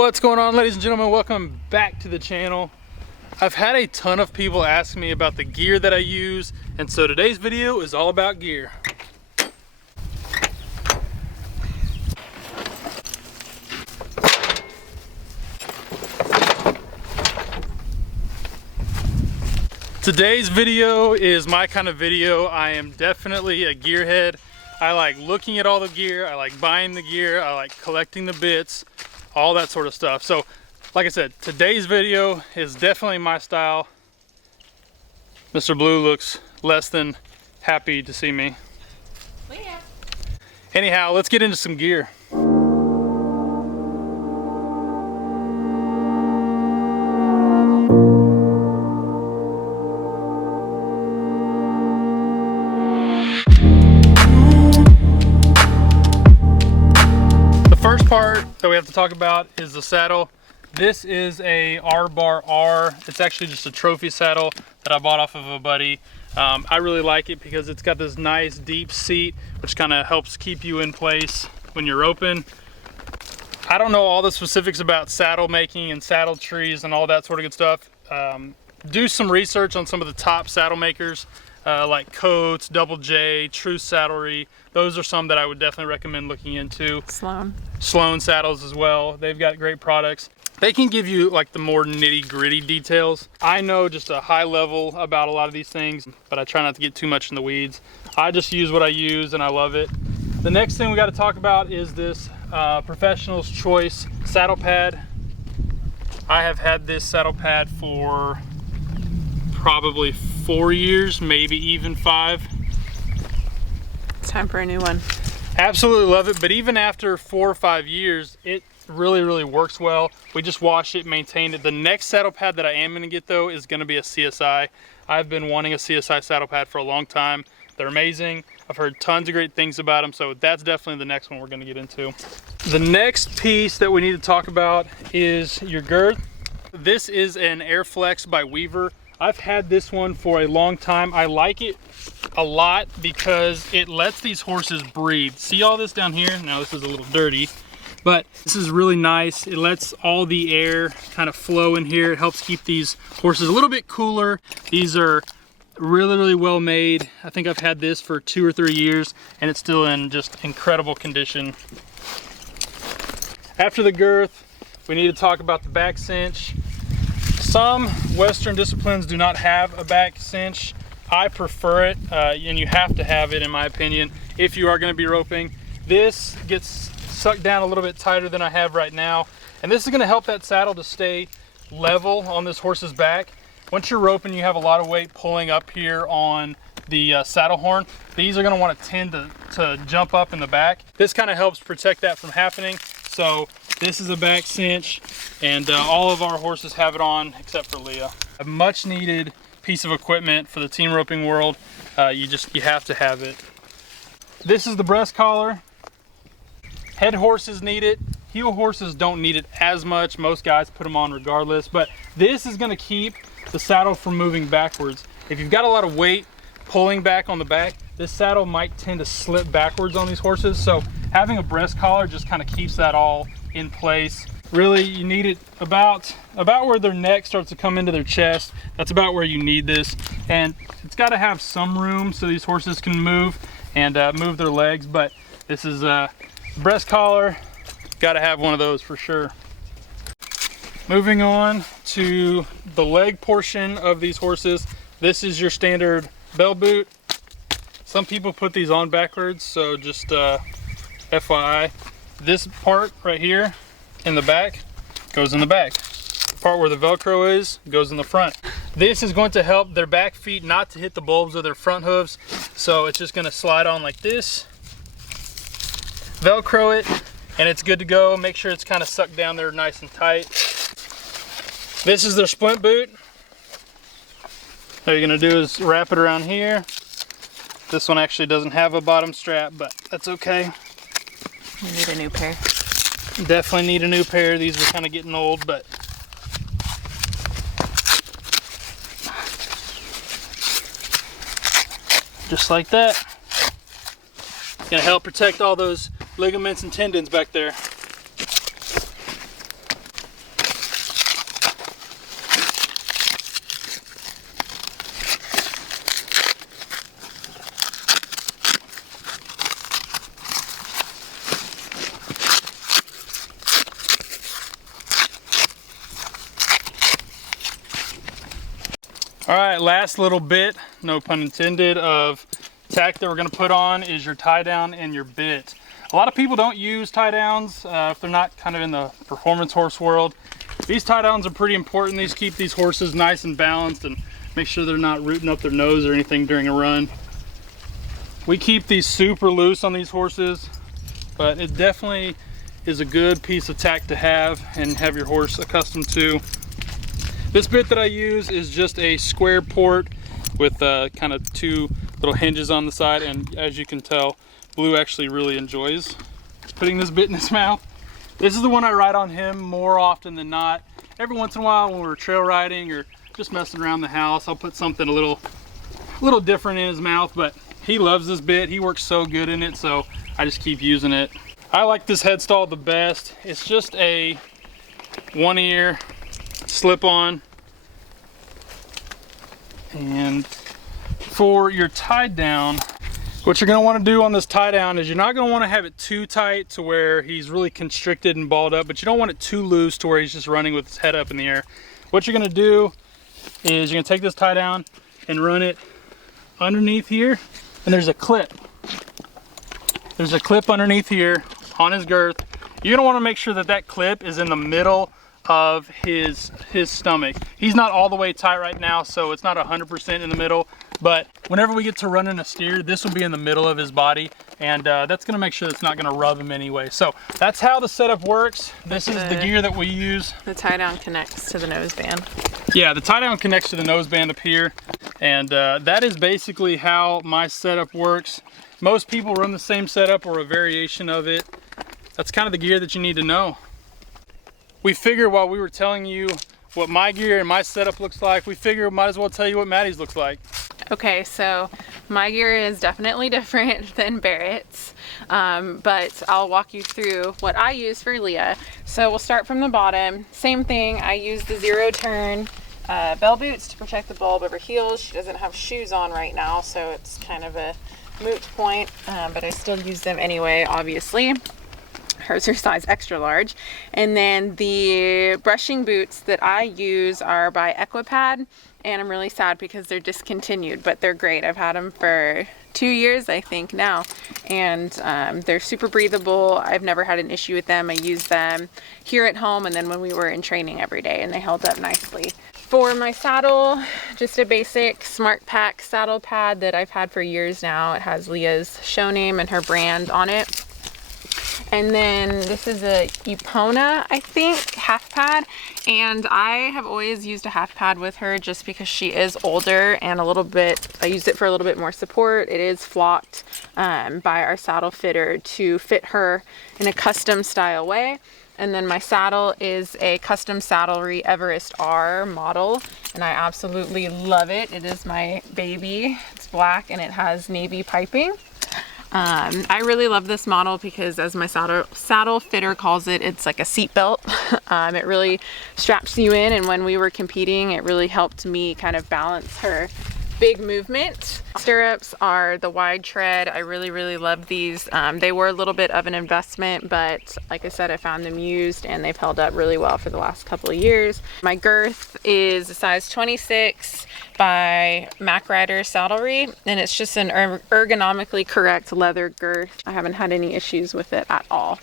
What's going on, ladies and gentlemen? Welcome back to the channel. I've had a ton of people ask me about the gear that I use, and so today's video is all about gear. Today's video is my kind of video. I am definitely a gearhead. I like looking at all the gear, I like buying the gear, I like collecting the bits, all that sort of stuff. So like I said, today's video is definitely my style. Mr. Blue looks less than happy to see me. Yeah. Anyhow, let's get into some gear. First part that we have to talk about is the saddle. This is a R-Bar R. It's actually just a trophy saddle that I bought off of a buddy. I really like it because it's got this nice deep seat, which kind of helps keep you in place when you're roping. I don't know all the specifics about saddle making and saddle trees and all that sort of good stuff. Do some research on some of the top saddle makers like Coates, Double J, True Saddlery. Those are some that I would definitely recommend looking into. Sloan saddles as well. They've got great products. They can give you like the more nitty-gritty details. I know just a high level about a lot of these things, but I try not to get too much in the weeds. I just use what I use and I love it. The next thing we got to talk about is this Professional's Choice Saddle Pad. I have had this saddle pad for probably 4 years, maybe even 5. Time for a new one. Absolutely love it, but even after 4 or 5 years, it really works well. We just wash it, maintain it. The next saddle pad that I am going to get though is going to be a CSI. I've been wanting a CSI saddle pad for a long time. They're amazing. I've heard tons of great things about them, so that's definitely the next one we're going to get into. The next piece that we need to talk about is your girth. This is an Airflex by Weaver. I've had this one for a long time. I like it a lot because it lets these horses breathe. See all this down here? Now this is a little dirty, but this is really nice. It lets all the air kind of flow in here. It helps keep these horses a little bit cooler. These are really well made. I think I've had this for 2 or 3 years and it's still in just incredible condition. After the girth, we need to talk about the back cinch. Some Western disciplines do not have a back cinch. I prefer it, and you have to have it in my opinion if you are going to be roping. This gets sucked down a little bit tighter than I have right now, and this is going to help that saddle to stay level on this horse's back. Once you're roping, you have a lot of weight pulling up here on the saddle horn. These are going to want to tend to jump up in the back. This kind of helps protect that from happening. So this is a back cinch, and all of our horses have it on except for Leah. A much needed piece of equipment for the team roping world. You have to have it. This is the breast collar. Head horses need it. Heel horses don't need it as much. Most guys put them on regardless, but this is going to keep the saddle from moving backwards. If you've got a lot of weight pulling back on the back, this saddle might tend to slip backwards on these horses. So having a breast collar just kind of keeps that all in place. Really, you need it about where their neck starts to come into their chest. That's about where you need this. And it's got to have some room so these horses can move and move their legs. But this is a breast collar. Got to have one of those for sure. Moving on to the leg portion of these horses. This is your standard bell boot. Some people put these on backwards, so just FYI. This part right here in the back goes in the back. The part where the Velcro is goes in the front. This is going to help their back feet not to hit the bulbs of their front hooves. So it's just going to slide on like this. Velcro it and it's good to go. Make sure it's kind of sucked down there nice and tight. This is their Splint Boot. What you're going to do is wrap it around here. This one actually doesn't have a bottom strap, but that's okay. You need a new pair. Definitely need a new pair. These are kind of getting old, but just like that. Gonna help protect all those ligaments and tendons back there. All right, last little bit, no pun intended, of tack that we're gonna put on is your tie down and your bit. A lot of people don't use tie downs if they're not kind of in the performance horse world. These tie downs are pretty important. These keep these horses nice and balanced and make sure they're not rooting up their nose or anything during a run. We keep these super loose on these horses, but it definitely is a good piece of tack to have and have your horse accustomed to. This bit that I use is just a square port with kind of two little hinges on the side, and as you can tell, Blue actually really enjoys putting this bit in his mouth. This is the one I ride on him more often than not. Every once in a while when we're trail riding or just messing around the house, I'll put something a little different in his mouth, but he loves this bit. He works so good in it, so I just keep using it. I like this head stall the best. It's just a one ear slip on. And for your tie down, what you're gonna wanna do on this tie down is you're not gonna wanna have it too tight to where he's really constricted and balled up, but you don't want it too loose to where he's just running with his head up in the air. What you're gonna do is you're gonna take this tie down and run it underneath here, and there's a clip. There's a clip underneath here on his girth. You're gonna wanna make sure that that clip is in the middle of his stomach. He's not all the way tight right now, so it's not 100% in the middle, but whenever we get to running a steer, this will be in the middle of his body, and that's gonna make sure it's not gonna rub him anyway. So that's how the setup works. This is the gear that we use. The tie down connects to the noseband. Yeah, the tie down connects to the noseband up here, and that is basically how my setup works. Most people run the same setup or a variation of it. That's kind of the gear that you need to know. We figured while we were telling you what my gear and my setup looks like, we figured we might as well tell you what Maddie's looks like. Okay, so my gear is definitely different than Barrett's, but I'll walk you through what I use for Leah. So we'll start from the bottom. Same thing, I use the zero turn bell boots to protect the bulb of her heels. She doesn't have shoes on right now, so it's kind of a moot point, but I still use them anyway, obviously. Hers are size extra large. And then the brushing boots that I use are by Equipad, and I'm really sad because they're discontinued, but they're great. I've had them for 2 years, I think now, and they're super breathable. I've never had an issue with them. I use them here at home and then when we were in training every day, and they held up nicely. For my saddle, just a basic Smartpak Saddle Pad that I've had for years now. It has Leah's show name and her brand on it. And then this is a Epona, I think, half pad. And I have always used a half pad with her just because she is older and a little bit, I use it for a little bit more support. It is flocked by our saddle fitter to fit her in a custom style way. And then my saddle is a custom saddlery Everest R model, and I absolutely love it. It is my baby. It's black and it has navy piping. I really love this model because, as my saddle fitter calls it, it's like a seat belt. It really straps you in, and when we were competing, it really helped me kind of balance her big movement. Stirrups are the wide tread. I really love these. They were a little bit of an investment, but like I said, I found them used and they've held up really well for the last couple of years. My girth is a size 26 by Mac Rider Saddlery, and it's just an ergonomically correct leather girth. I haven't had any issues with it at all.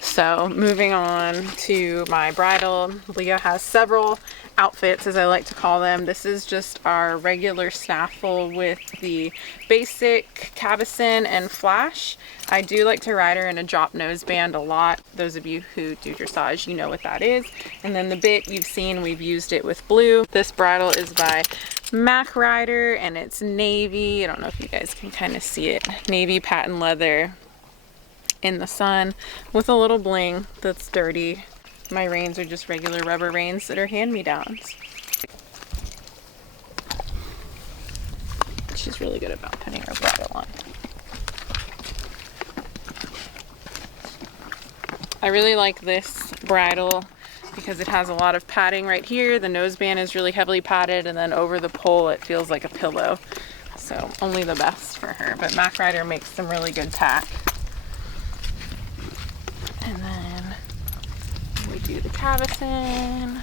So moving on to my bridle, Leah has several outfits, as I like to call them. This is just our regular snaffle with the basic cabesson and flash. I do like to ride her in a drop noseband a lot. Those of you who do dressage, you know what that is. And then the bit you've seen, we've used it with Blue. This bridle is by Mac Rider and it's navy. I don't know if you guys can kind of see it. Navy patent leather in the sun with a little bling that's dirty. My reins are just regular rubber reins that are hand-me-downs. She's really good about putting her bridle on. I really like this bridle because it has a lot of padding right here. The noseband is really heavily padded, and then over the pole it feels like a pillow. So only the best for her. But Mac Rider makes some really good tack. And then we do the cabesson.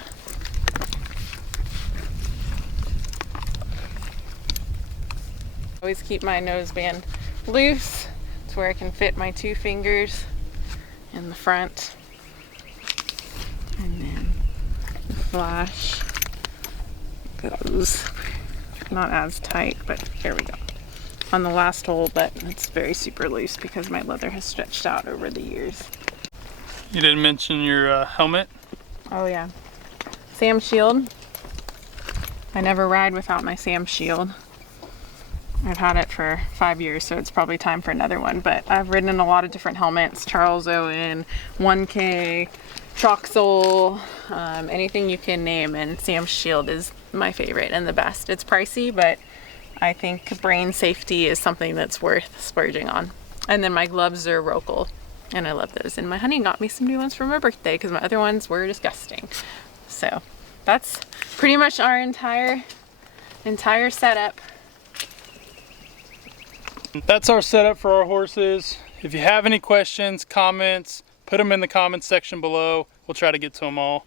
Always keep my noseband loose. It's where I can fit my 2 fingers in the front. And then the flash goes not as tight, but there we go. On the last hole, but it's very super loose because my leather has stretched out over the years. You didn't mention your helmet. Oh yeah. Sam Shield. I never ride without my Sam Shield. I've had it for 5 years, so it's probably time for another one, but I've ridden in a lot of different helmets. Charles Owen, 1K, Troxel, anything you can name, and Sam Shield is my favorite and the best. It's pricey, but I think brain safety is something that's worth splurging on. And then my gloves are Rocal, and I love those. And my honey got me some new ones for my birthday because my other ones were disgusting. So that's pretty much our entire setup. That's our setup for our horses. If you have any questions, comments, put them in the comments section below. We'll try to get to them all.